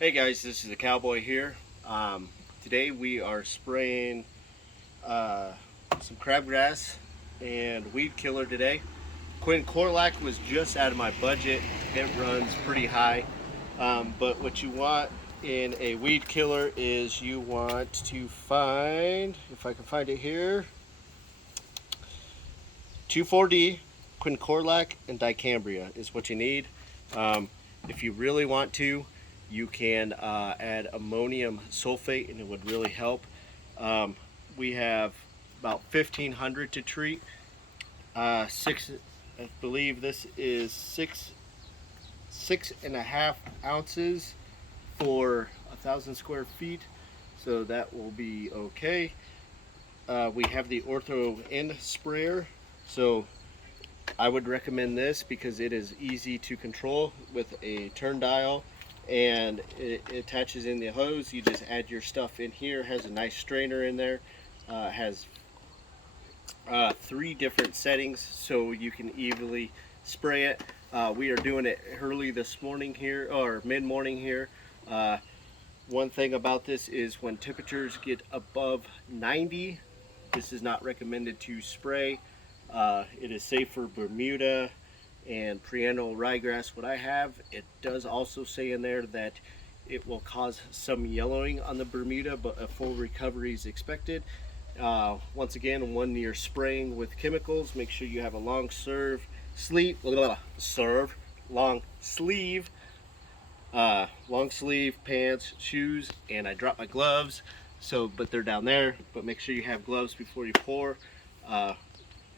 Hey guys, this is the Cowboy here. Today we are spraying some crabgrass and weed killer today. Quinclorac was just out of my budget. It runs pretty high, but what you want in a weed killer is you want to find, if I can find it here, 2,4-D, quinclorac, and dicambria is what you need. If you really want to, you can add ammonium sulfate and it would really help. We have about 1,500 to treat. I believe this is six and a half ounces for 1,000 square feet, so that will be okay. We have the Ortho end sprayer, so I would recommend this because it is easy to control with a turn dial, and it attaches in the hose. You just add your stuff in here. It has a nice strainer in there. Has 3 different settings so you can easily spray it. We are doing it early this morning here, or mid-morning here. One thing about this is when temperatures get above 90, this is not recommended to spray. It is safe for Bermuda and perennial ryegrass. What I have, it does also say in there that it will cause some yellowing on the Bermuda, but a full recovery is expected. Once again, when you're spraying with chemicals, make sure you have a long sleeve pants, shoes, and I dropped my gloves, but they're down there. But make sure you have gloves before you pour. Let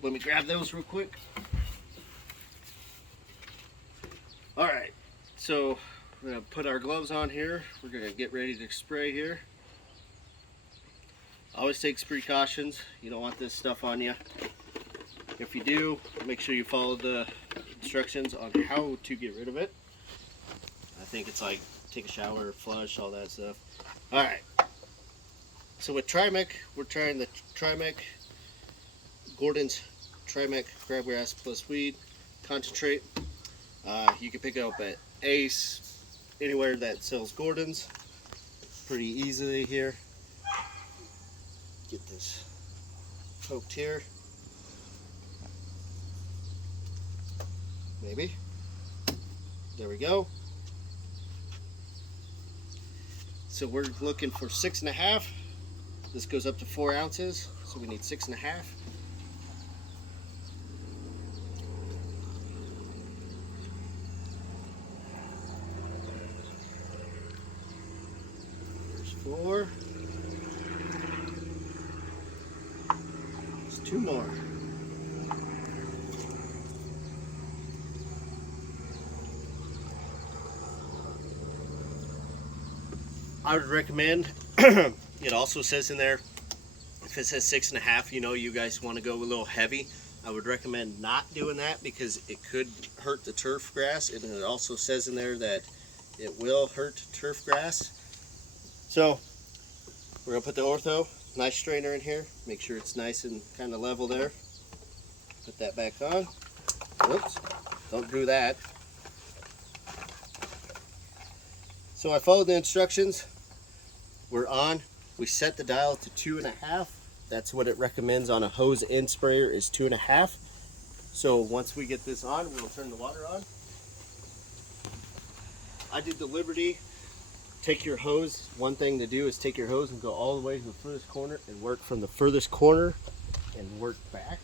me grab those real quick. Alright, so we're going to put our gloves on here. We're going to get ready to spray here. Always take precautions. You don't want this stuff on you. If you do, make sure you follow the instructions on how to get rid of it. I think it's like take a shower, flush, all that stuff. Alright, so with Trimec, we're trying the Trimec Gordons Trimec Crabgrass plus weed concentrate. You can pick it up at Ace, anywhere that sells Gordons, pretty easily here. Get this poked here, maybe. There we go. So we're looking for 6.5. This goes up to 4 ounces, so we need 6.5. There's 4. There's 2 more. I would recommend, it also says in there, if it says 6.5, you know you guys want to go a little heavy. I would recommend not doing that because it could hurt the turf grass, and it also says in there that it will hurt turf grass. So we're going to put the Ortho, nice strainer in here, make sure it's nice and kind of level there. Put that back on. Whoops, don't do that. So I followed the instructions. We're on. We set the dial to 2.5. That's what it recommends on a hose end sprayer, is 2.5. So once we get this on, we'll turn the water on. I did the liberty. Take your hose. One thing to do is take your hose and go all the way to the furthest corner and work from the furthest corner and work back.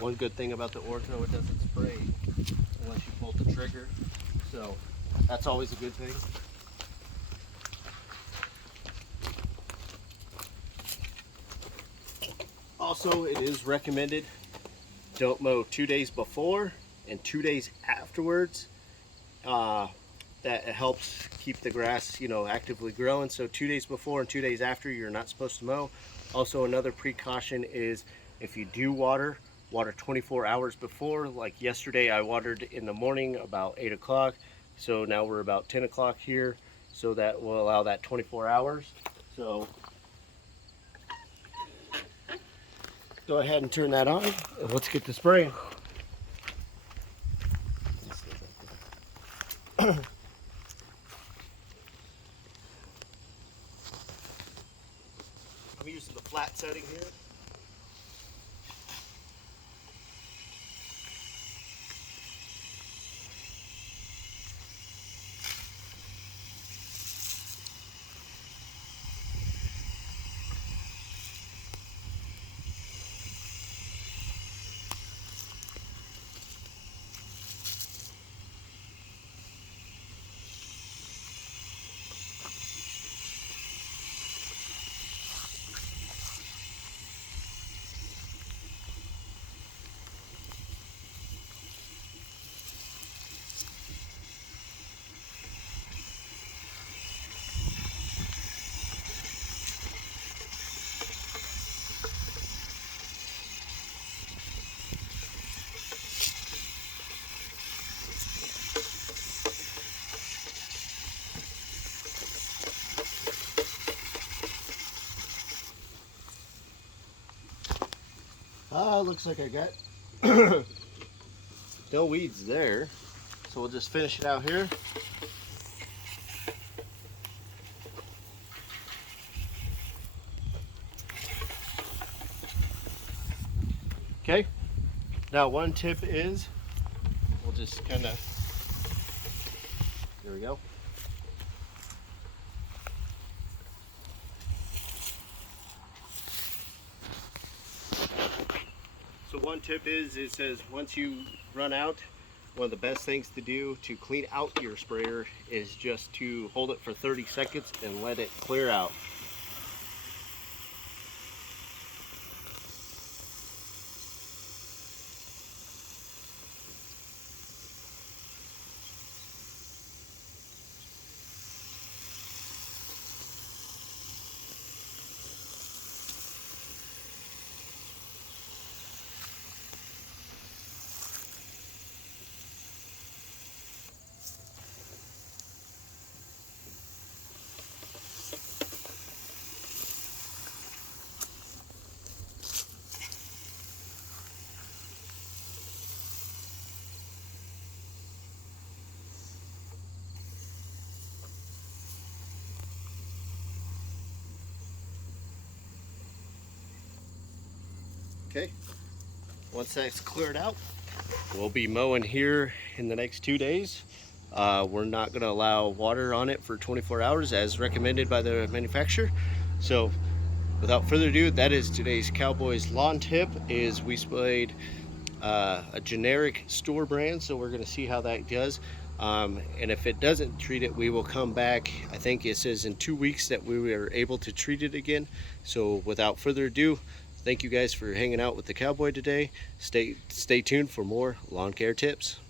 One good thing about the Ortho, it doesn't spray unless you pull the trigger, so that's always a good thing. Also, it is recommended don't mow 2 days before and 2 days afterwards. That helps keep the grass, actively growing. So 2 days before and 2 days after, you're not supposed to mow. Also, another precaution is if you do water 24 hours before. Like yesterday I watered in the morning about 8 o'clock, so now we're about 10 o'clock here, so that will allow that 24 hours. So go ahead and turn that on and let's get the spraying. I'm using the flat setting here. Looks like I got no weeds there, so we'll just finish it out here. Okay, now one tip is we'll just kind of, there we go. So one tip is, it says once you run out, one of the best things to do to clean out your sprayer is just to hold it for 30 seconds and let it clear out. Okay, once that's cleared out, we'll be mowing here in the next 2 days. We're not going to allow water on it for 24 hours as recommended by the manufacturer. So without further ado, that is today's Cowboys lawn tip. Is we sprayed a generic store brand, so we're going to see how that does. And if it doesn't treat it, we will come back. I think it says in 2 weeks that we were able to treat it again. So without further ado, thank you guys for hanging out with the Cowboy today. Stay tuned for more lawn care tips.